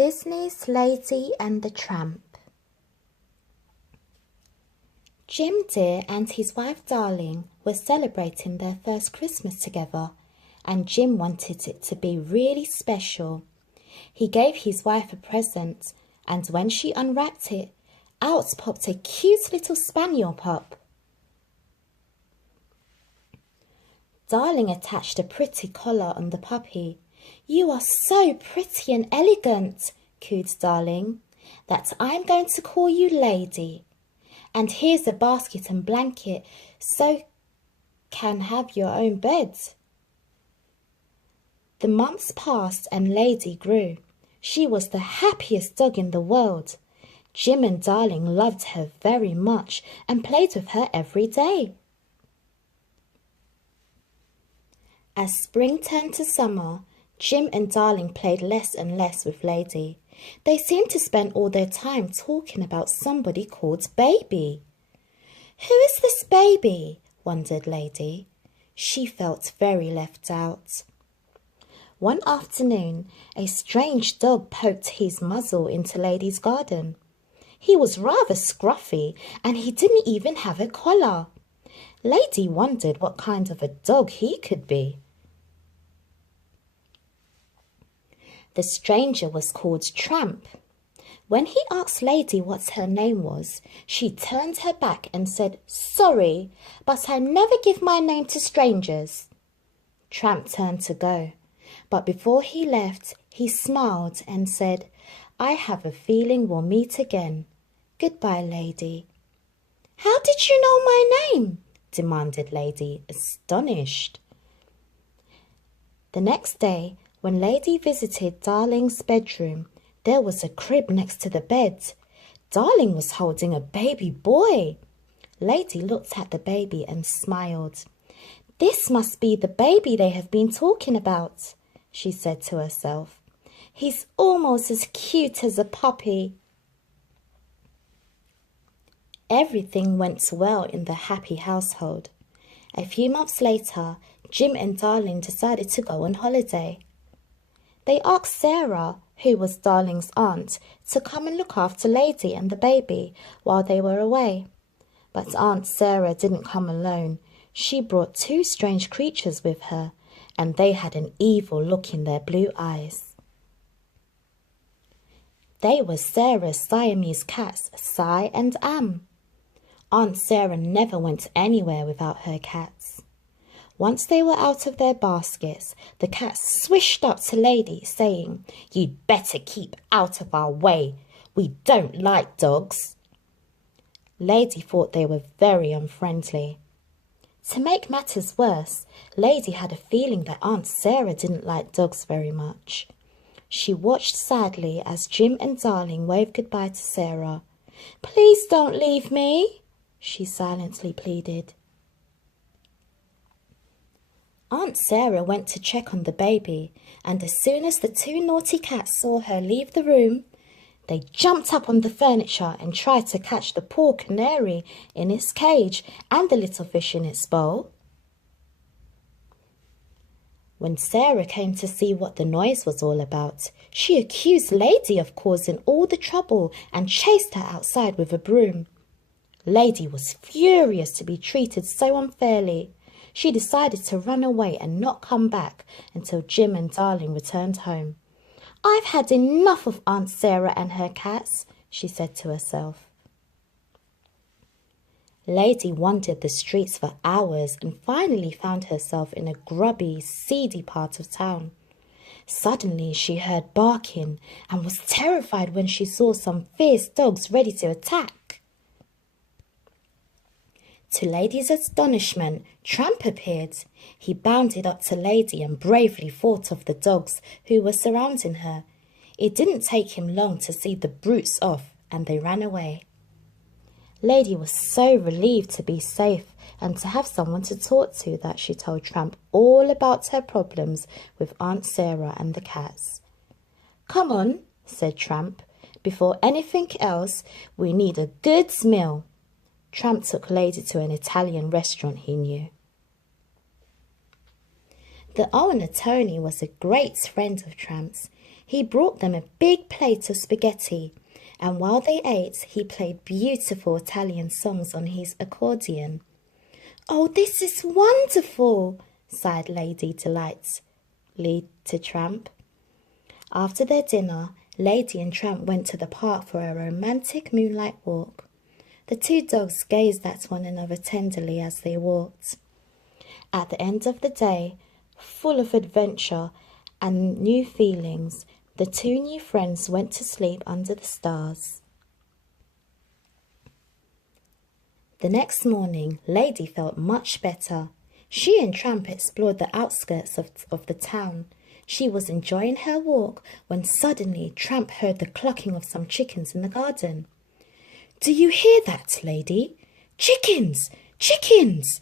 Disney's Lady and the Tramp. Jim Dear and his wife Darling were celebrating their first Christmas together, and Jim wanted it to be really special. He gave his wife a present, and when she unwrapped it, out popped a cute little spaniel pup. Darling attached a pretty collar on the puppy. "You are so pretty and elegant," cooed Darling, "that I'm going to call you Lady. And here's a basket and blanket so can have your own bed." The months passed and Lady grew. She was the happiest dog in the world. Jim and Darling loved her very much and played with her every day. As spring turned to summer, Jim and Darling played less and less with Lady. They seemed to spend all their time talking about somebody called Baby. "Who is this Baby?" wondered Lady. She felt very left out. One afternoon, a strange dog poked his muzzle into Lady's garden. He was rather scruffy, and he didn't even have a collar. Lady wondered what kind of a dog he could be. The stranger was called Tramp. When he asked Lady what her name was, she turned her back and said, "Sorry, but I never give my name to strangers." Tramp turned to go, but before he left, he smiled and said, "I have a feeling we'll meet again. Goodbye, Lady." "How did you know my name?" demanded Lady, astonished. The next day, when Lady visited Darling's bedroom, there was a crib next to the bed. Darling was holding a baby boy. Lady looked at the baby and smiled. "This must be the baby they have been talking about," she said to herself. "He's almost as cute as a puppy." Everything went well in the happy household. A few months later, Jim and Darling decided to go on holiday. They asked Sarah, who was Darling's aunt, to come and look after Lady and the baby while they were away. But Aunt Sarah didn't come alone. She brought two strange creatures with her, and they had an evil look in their blue eyes. They were Sarah's Siamese cats, Si and Am. Aunt Sarah never went anywhere without her cats. Once they were out of their baskets, the cats swished up to Lady, saying, "You'd better keep out of our way. We don't like dogs." Lady thought they were very unfriendly. To make matters worse, Lady had a feeling that Aunt Sarah didn't like dogs very much. She watched sadly as Jim and Darling waved goodbye to Sarah. "Please don't leave me," she silently pleaded. Aunt Sarah went to check on the baby, and as soon as the two naughty cats saw her leave the room, they jumped up on the furniture and tried to catch the poor canary in its cage and the little fish in its bowl. When Sarah came to see what the noise was all about, she accused Lady of causing all the trouble and chased her outside with a broom. Lady was furious to be treated so unfairly. She decided to run away and not come back until Jim and Darling returned home. "I've had enough of Aunt Sarah and her cats," she said to herself. Lady wandered the streets for hours and finally found herself in a grubby, seedy part of town. Suddenly she heard barking and was terrified when she saw some fierce dogs ready to attack. To Lady's astonishment, Tramp appeared. He bounded up to Lady and bravely fought off the dogs who were surrounding her. It didn't take him long to see the brutes off, and they ran away. Lady was so relieved to be safe and to have someone to talk to that she told Tramp all about her problems with Aunt Sarah and the cats. "Come on," said Tramp. "Before anything else, we need a good meal." Tramp took Lady to an Italian restaurant he knew. The owner, Tony, was a great friend of Tramp's. He brought them a big plate of spaghetti, and while they ate, he played beautiful Italian songs on his accordion. "Oh, this is wonderful," sighed Lady delightedly to Tramp. After their dinner, Lady and Tramp went to the park for a romantic moonlight walk. The two dogs gazed at one another tenderly as they walked. At the end of the day, full of adventure and new feelings, the two new friends went to sleep under the stars. The next morning, Lady felt much better. She and Tramp explored the outskirts of the town. She was enjoying her walk when suddenly Tramp heard the clucking of some chickens in the garden. "Do you hear that, Lady? Chickens! Chickens!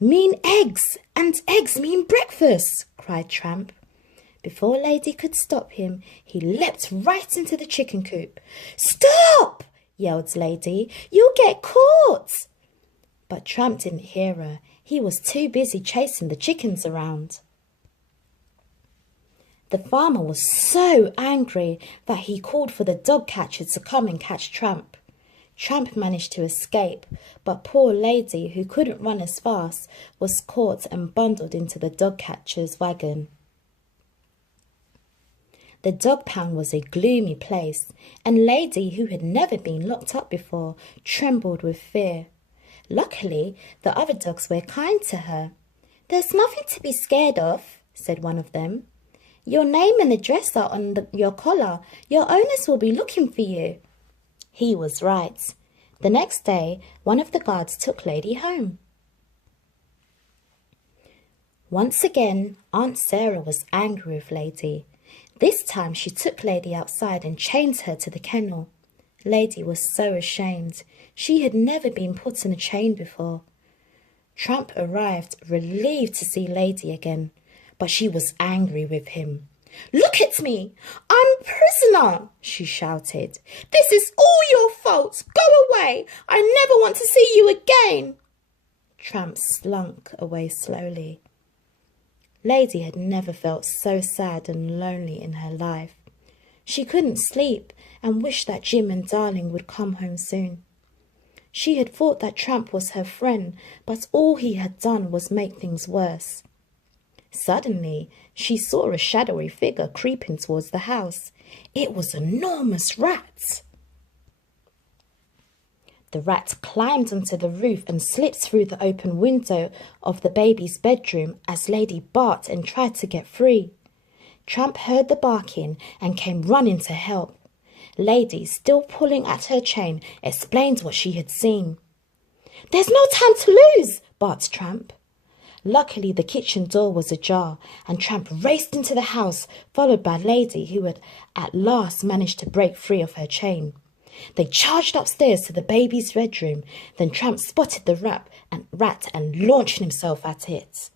Mean eggs, and eggs mean breakfast!" cried Tramp. Before Lady could stop him, he leapt right into the chicken coop. "Stop!" yelled Lady. "You'll get caught!" But Tramp didn't hear her. He was too busy chasing the chickens around. The farmer was so angry that he called for the dog catcher to come and catch Tramp. Tramp managed to escape, but poor Lady, who couldn't run as fast, was caught and bundled into the dog catcher's wagon. The dog pound was a gloomy place, and Lady, who had never been locked up before, trembled with fear. Luckily, the other dogs were kind to her. "There's nothing to be scared of," said one of them. "Your name and address are on your collar. Your owners will be looking for you." He was right. The next day, one of the guards took Lady home. Once again, Aunt Sarah was angry with Lady. This time she took Lady outside and chained her to the kennel. Lady was so ashamed. She had never been put in a chain before. Tramp arrived, relieved to see Lady again, but she was angry with him. "Look at me! I'm a prisoner!" she shouted. "This is all your fault! Go away! I never want to see you again!" Tramp slunk away slowly. Lady had never felt so sad and lonely in her life. She couldn't sleep and wished that Jim and Darling would come home soon. She had thought that Tramp was her friend, but all he had done was make things worse. Suddenly, she saw a shadowy figure creeping towards the house. It was an enormous rat. The rat climbed onto the roof and slipped through the open window of the baby's bedroom as Lady barked and tried to get free. Tramp heard the barking and came running to help. Lady, still pulling at her chain, explained what she had seen. "There's no time to lose," barked Tramp. Luckily, the kitchen door was ajar, and Tramp raced into the house, followed by Lady, who had at last managed to break free of her chain. They charged upstairs to the baby's bedroom. Then Tramp spotted the rat and launched himself at it.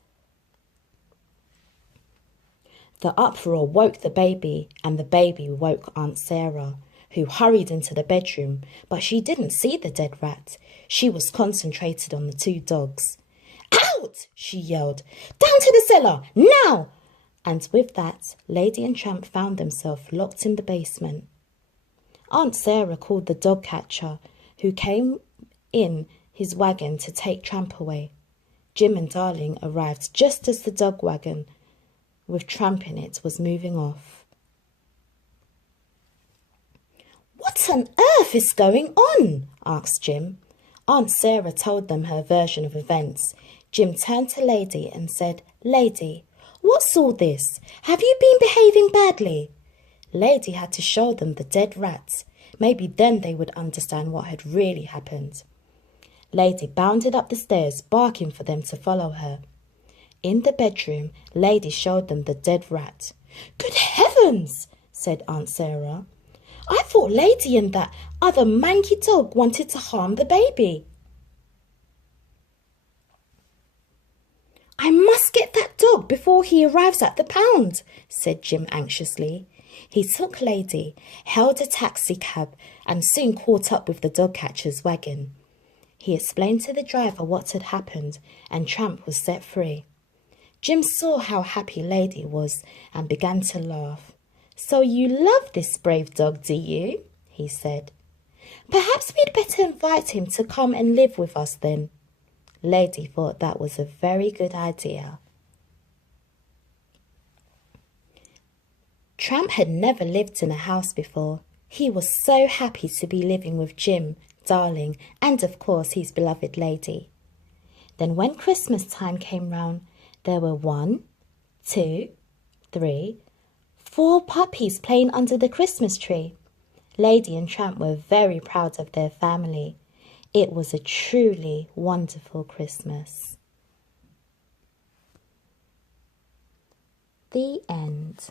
The uproar woke the baby, and the baby woke Aunt Sarah, who hurried into the bedroom, but she didn't see the dead rat. She was concentrated on the two dogs. "Out!" she yelled. "Down to the cellar, now!" And with that, Lady and Tramp found themselves locked in the basement. Aunt Sarah called the dog catcher, who came in his wagon to take Tramp away. Jim and Darling arrived just as the dog wagon with Tramp in it was moving off. "What on earth is going on?" asked Jim. Aunt Sarah told them her version of events. Jim turned to Lady and said, "Lady, what's all this? Have you been behaving badly?" Lady had to show them the dead rat. Maybe then they would understand what had really happened. Lady bounded up the stairs, barking for them to follow her. In the bedroom, Lady showed them the dead rat. "Good heavens!" said Aunt Sarah. "I thought Lady and that other manky dog wanted to harm the baby." "I must get that dog before he arrives at the pound," said Jim anxiously. He took Lady, hailed a taxi cab, and soon caught up with the dog catcher's wagon. He explained to the driver what had happened, and Tramp was set free. Jim saw how happy Lady was and began to laugh. "So you love this brave dog, do you?" he said. "Perhaps we'd better invite him to come and live with us then." Lady thought that was a very good idea. Tramp had never lived in a house before. He was so happy to be living with Jim, Darling, and of course his beloved Lady. Then when Christmas time came round, there were 1, 2, 3, 4 puppies playing under the Christmas tree. Lady and Tramp were very proud of their family. It was a truly wonderful Christmas. The end.